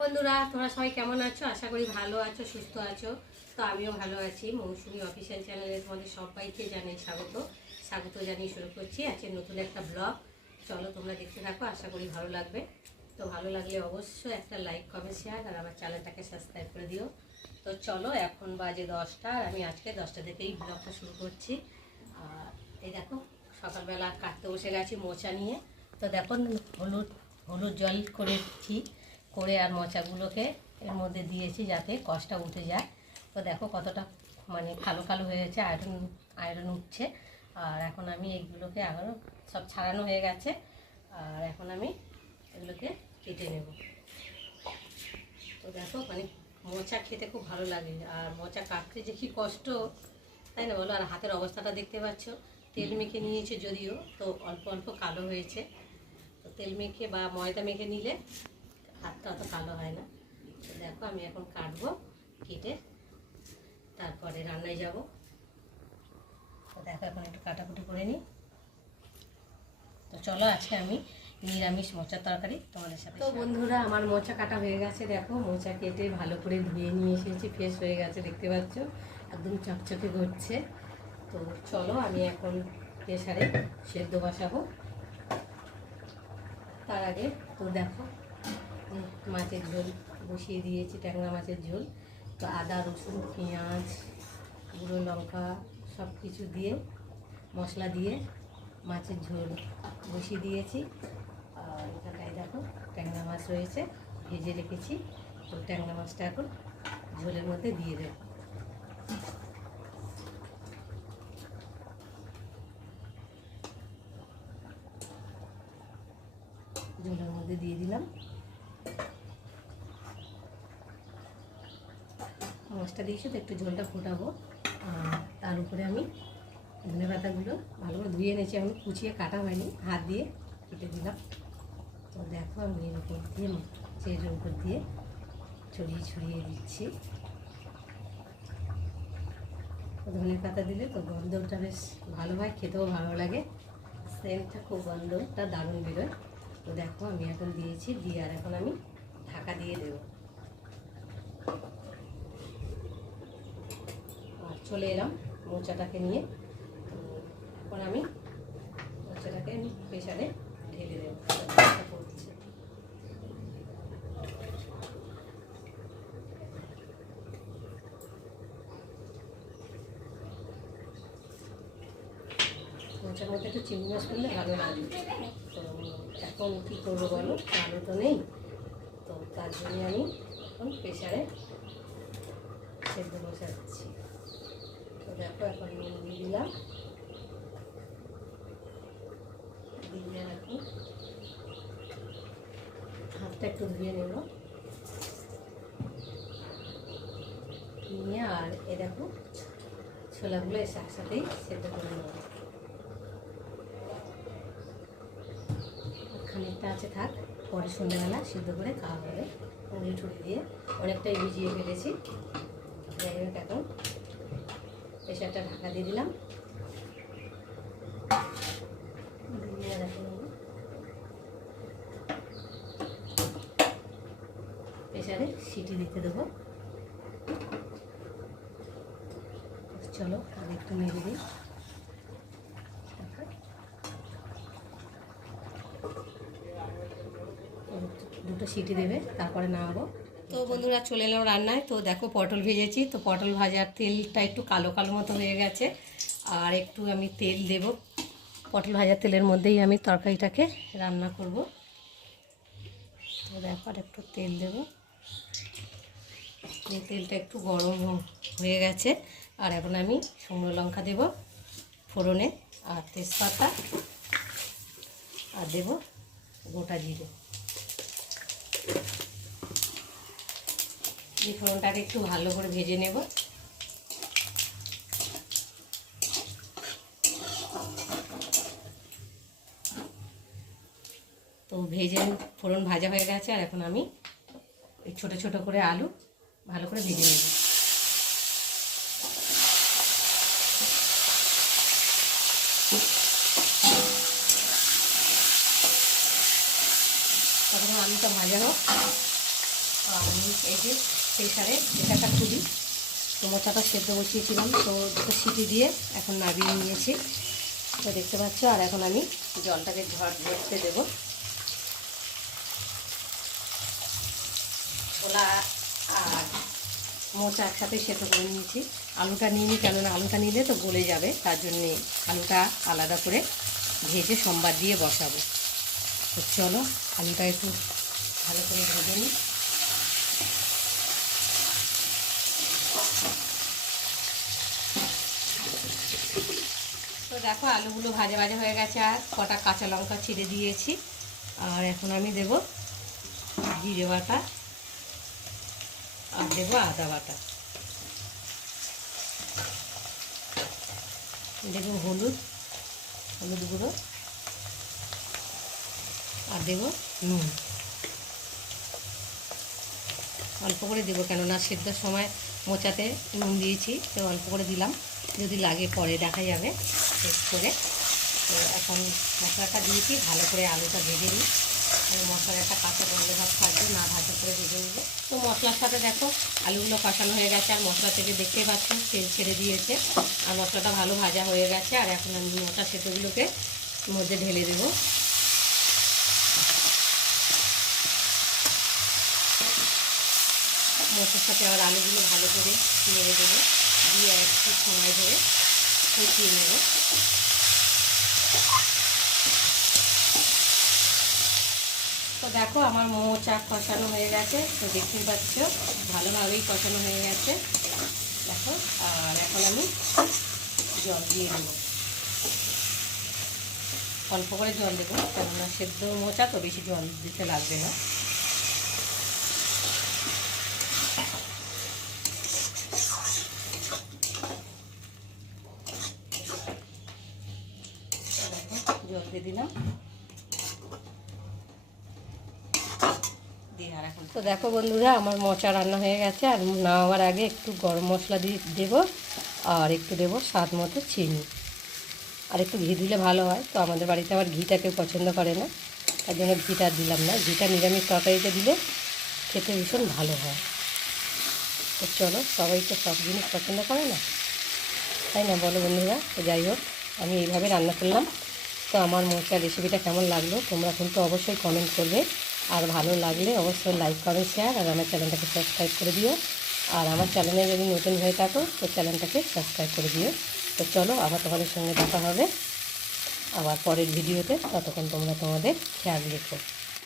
বন্ধুরা, তোমরা সবাই কেমন আছো? আশা করি ভালো আছো, সুস্থ আছো। তো আমিও ভালো আছি। মৌসুমি অফিসিয়াল চ্যানেলে তোমাদের সবাইকে জানাই স্বাগত জানিয়ে শুরু করছি আজকে নতুন একটা ব্লগ। চলো তোমরা দেখতে থাকো, আশা করি ভালো লাগবে। তো ভালো লাগলে অবশ্যই একটা লাইক, কমেন্ট, শেয়ার আর আমার চ্যানেলটাকে সাবস্ক্রাইব করে দিও। তো চলো, এখন বাজে 10টা আর আমি আজকে 10টা থেকেই ব্লগটা শুরু করছি। আর এই দেখো, সকালবেলা কাটতে বসে গেছি মোচা নিয়ে। তো দেখো, হলুদ জল করেছি, করে আর মোচাগুলোকে এর মধ্যে দিয়েছি যাতে কষটা উঠে যায়। তো দেখো কতটা মানে কালো কালো হয়েছে, আয়রন উঠছে। আর এখন আমি এইগুলোকে আরও সব ছাড়ানো হয়ে গেছে। আর এখন আমি এগুলোকে কেটে নেব। তো দেখো মানে মোচা খেতে খুব ভালো লাগে, আর মোচা কাটতে যে কী কষ্ট, তাই না বলো? আর হাতের অবস্থাটা দেখতে পাচ্ছ, তেল মেখে নিয়েছে যদিও, তো অল্প অল্প কালো হয়েছে। তো তেল মেখে বা ময়দা মেখে নিলে হাতটা অত কালো হয় না। তো দেখো আমি এখন কাটবো, কেটে তারপরে রান্নায় যাব। তো দেখো এখন একটু কাটাকুটি করে নিই। তো চলো, আজকে আমি নিরামিষ মোচার তরকারি তোমাদের সাথে। তো বন্ধুরা, আমার মোচা কাটা হয়ে গেছে। দেখো মোচা কেটে ভালো করে ধুয়ে নিয়ে এসেছি, ফ্রেশ হয়ে গেছে, দেখতে পাচ্ছ একদম চকচকে ঘটছে। তো চলো আমি এখন প্রেসারে সেদ্ধ বসাবো। তার আগে তো দেখো মাছের ঝোল বসিয়ে দিয়েছি, ট্যাংরা মাছের ঝোল। তো আদা, রসুন, পেঁয়াজ, গুঁড়ো লঙ্কা সব কিছু দিয়ে মশলা দিয়ে মাছের ঝোল বসিয়ে দিয়েছি। আর এখানটায় দেখো ট্যাংরা মাছ রয়েছে, ভেজে রেখেছি। তো ট্যাংরা মাছটা এখন ঝোলের মধ্যে দিয়ে দেব। ঝোলের মধ্যে দিয়ে দিলাম। মাছটা দিয়েছি তো একটু ঝোলটা ফোটাবো। আর তার উপরে আমি ধনে পাতাগুলো ভালো করে ধুয়ে এনেছি, আমি কুচিয়ে কাটা হয়নি, হাত দিয়ে কেটে দিলাম। তো দেখো আমি এর উপর দিয়ে মাছের উপর দিয়ে ছড়িয়ে ছড়িয়ে দিচ্ছি। ধনে পাতা দিলে তো গন্ধটা বেশ ভালো হয়, খেতেও ভালো লাগে, সেন্টটা খুব গন্ধটা দারুণ বেরোয়। তো দেখো আমি এখন দিয়েছি, দিয়ে আর এখন আমি ঢাকা দিয়ে দেবো। আর চলে এলাম মোচাটাকে নিয়ে। তো এখন আমি মোচাটাকে প্রেসারে ঢেলে দেবো। করছে মোচার মধ্যে একটু চিংড়ি মাছ করলে ভালো লাগে। তো এখন কী করবো বলো, আলু তো নেই। তো তার জন্য আমি এখন প্রেসারে সেদ্ধ বসাচ্ছি। তো দেখো এখন নুন দিয়ে দিলাম, দিয়ে রাখি। হাতটা একটু ধুয়ে নেব, নিয়ে আর এ দেখো ছোলাগুলো এসে একসাথেই সেদ্ধ করে নেব। খানিকটা আছে থাক, পরে সন্ধ্যাবেলা সিদ্ধ করে খাওয়া হবে। মুড়ি টুড়ি দিয়ে অনেকটাই ভিজিয়ে ফেলেছি। যাই হোক, এখন প্রেসারটা ঢাকা দিয়ে দিলাম। দিয়ে দেখো প্রেসারে সিটি দিতে দেবো। চলো আর একটু নেড়ে দিই। দুটো সিটি দেবে, তারপরে নামাবো। তো বন্ধুরা, চলে এলাম রান্নায়। তো দেখো পটল ভেজেছি, তো পটল ভাজার তেলটা একটু কালো কালো মতো হয়ে গেছে। আর একটু আমি তেল দেব, পটল ভাজার তেলের মধ্যেই আমি তরকারিটাকে রান্না করব। তো দেখো আর একটু তেল দেব, এই তেলটা একটু গরম হয়ে গেছে। আর এখন আমি শুকনো লঙ্কা দেব ফোড়নে, আর তেজপাতা, আর দেব গোটা জিরে। এই ফোড়নটাকে একটু ভালো করে ভেজে নেব। তো ফোড়ন ভাজা হয়ে গেছে। আর এখন আমি এই ছোটো ছোটো করে আলু ভালো করে ভেজে নেব। তখন আলুটা ভাজা হোক। আর আমি এই যে প্রেশারে এটা একটা খুবই তো মোচাটা সেদ্ধ বসিয়েছিলাম, তো দুটো সিটি দিয়ে এখন নামিয়ে নিয়েছি। তো দেখতে পাচ্ছ, আর এখন আমি জলটাকে ঝরতে দেবো। ছোলা আর মোচা একসাথে সেদ্ধ করে নিয়েছি। আলুটা নিইনি, কেননা আলুটা নিলে তো গলে যাবে, তার জন্যে আলুটা আলাদা করে ভেজে সোমবার দিয়ে বসাবো। তো চলো আলুটা একটু ভালো করে ভেজে নিই। তো দেখো আলুগুলো ভাজা ভাজা হয়ে গেছে, আর কটা কাঁচা লঙ্কা ছিঁড়ে দিয়েছি। আর এখন আমি দেব জিরে বাটা আর দেবো আদা বাটা, দেবো হলুদ গুঁড়ো আর দেবো নুন। অল্প করে দেবো, কেননা সেদ্ধর সময় মোচাতে নুন দিয়েছি, তো অল্প করে দিলাম, যদি লাগে পরে দেখা যাবে টেস্ট করে। তো এখন মশলাটা দিয়েছি, ভালো করে আলুটা ভেজে নিই। মশলার একটা কাঁচা গন্ধ ভাব থাকবে, না ভাজা করে ভেজে নেবো। তো মশলার সাথে দেখো আলুগুলো কষানো হয়ে গেছে, আর মশলা থেকে দেখতেই পাচ্ছ তেল ছেড়ে দিয়েছে, আর মশলাটা ভালো ভাজা হয়ে গেছে। আর এখন আমি মোচা সেদ্ধগুলোকে মধ্যে ঢেলে দেবো। মশলার সাথে আবার আলুগুলো ভালো করে নেড়ে দেবো, দিয়ে একটু সময় ধরে কষিয়ে নেব। তো দেখো আমার মোচা কষানো হয়ে গেছে, তো দেখতেই পাচ্ছ ভালোভাবেই কষানো হয়ে গেছে দেখো। আর এখন আমি জল দিয়ে দেবো, অল্প করে জল দেবো, কেননা সেদ্ধ মোচা তো বেশি জল দিতে লাগবে না। জল দিয়ে দিলাম, তো দেখো বন্ধুরা আমার মোচা রান্না হয়ে গেছে। আর নামাবার আগে একটু গরম মশলা দিয়ে দেবো, আর একটু দেবো স্বাদ মতো চিনি, আর একটু ঘি দিলে ভালো হয়। তো আমাদের বাড়িতে আবার ঘিটা কেউ পছন্দ করে না, তার জন্য ঘিটা দিলাম না। ঘিটা নিরামিষ তরকারিতে দিলে খেতে ভীষণ ভালো হয়। তো চলো, সবাই তো সব জিনিস পছন্দ করে না, তাই না বলো বন্ধুরা? তো যাই হোক, আমি এইভাবে রান্না করলাম। তো আমার মোচার রেসিপিটা কেমন লাগলো তোমরা কিন্তু অবশ্যই কমেন্ট করবে, আর ভালো লাগলে অবশ্যই লাইক কমেন্ট শেয়ার, আর আমার চ্যানেলটাকে সাবস্ক্রাইব করে দিও। আর আমার চ্যানেলে যদি নতুন হয়ে থাকো তো চ্যানেলটাকে সাবস্ক্রাইব করে দিও। তো চলো, আবার তোমাদের সঙ্গে দেখা হবে আবার পরের ভিডিওতে। ততক্ষণ তোমরা তোমাদের খেয়াল রেখো।